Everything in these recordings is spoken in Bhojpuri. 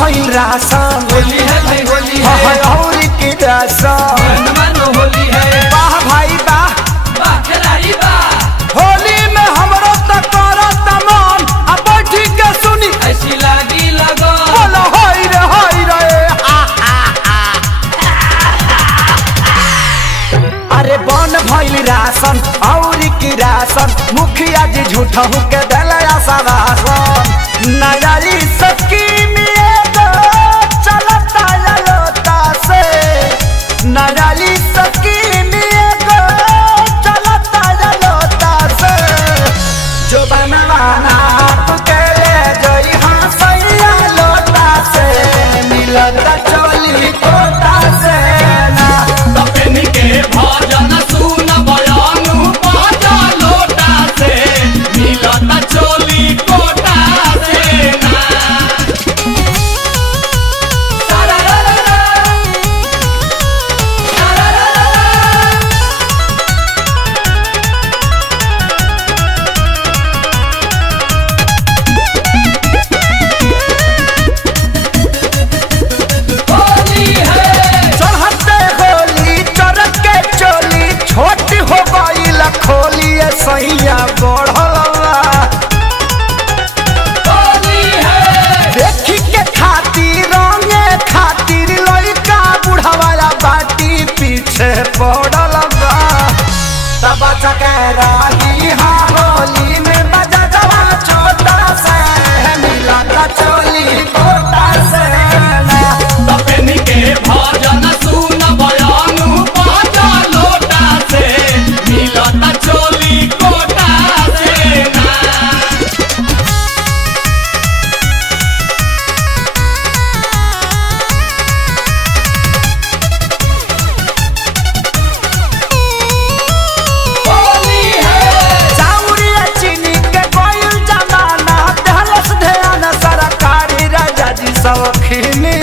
भइल राशन होली है भाई होली है और की राशन मानो होली है वाह भाई वाह वाह खिलाड़ी वाह होली में हमरो त करत मन आ बैठी के सुनी ऐसी लागी लगो बोला होई रे अरे बन भइल राशन और की राशन मुखिया जी झूठा के दिल आश्वासन नया स्कीम चलता ललोता से नया स्कीम चलता ललोता से जो बनवाना के ले जई हाँ सैया लोटा से मिलता चोली कोटा से ना तपनी के भजन सुन बयानु पाजा लोटा से मिलता चोली कोटा से ना होली है चढ़ते होली चरक के चोली छोटी हो गई खोली सैया बढ़लवा होली है देखी के खातिर रंगे खातिर लड़का बुढ़ावाला बाटी पीछे पड़लवा तब चकराही हाँ होली में बजा जवा छोटा से मिलता चोली कोटा से ना। तपनी के भजन सुन बयानु पाजा लोटा से मिलता चोली कोटा से ना होली है चाउरिया चीनी के कोयल जमाना दहलस ध्यान सरकारी राजा जी सौखीनी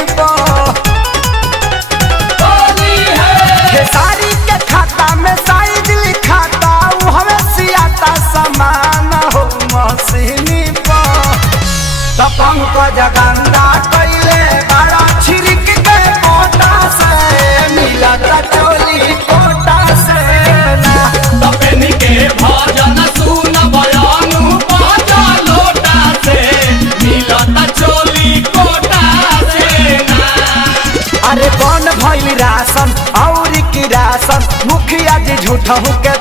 होली है खेसारी के खाता में साइज लिखाता उ हमें सियाता समान हो मशीनी तपंग को जगंदा कैले बड़ा छिड़क के कोटा से मिलता चोली कोटा से ना। तपनी के भजन सुन बयानु पाजा लोटा से मिलता चोली कोटा से ना अरे बन भइल राशन और की राशन मुखिया जी झूठा के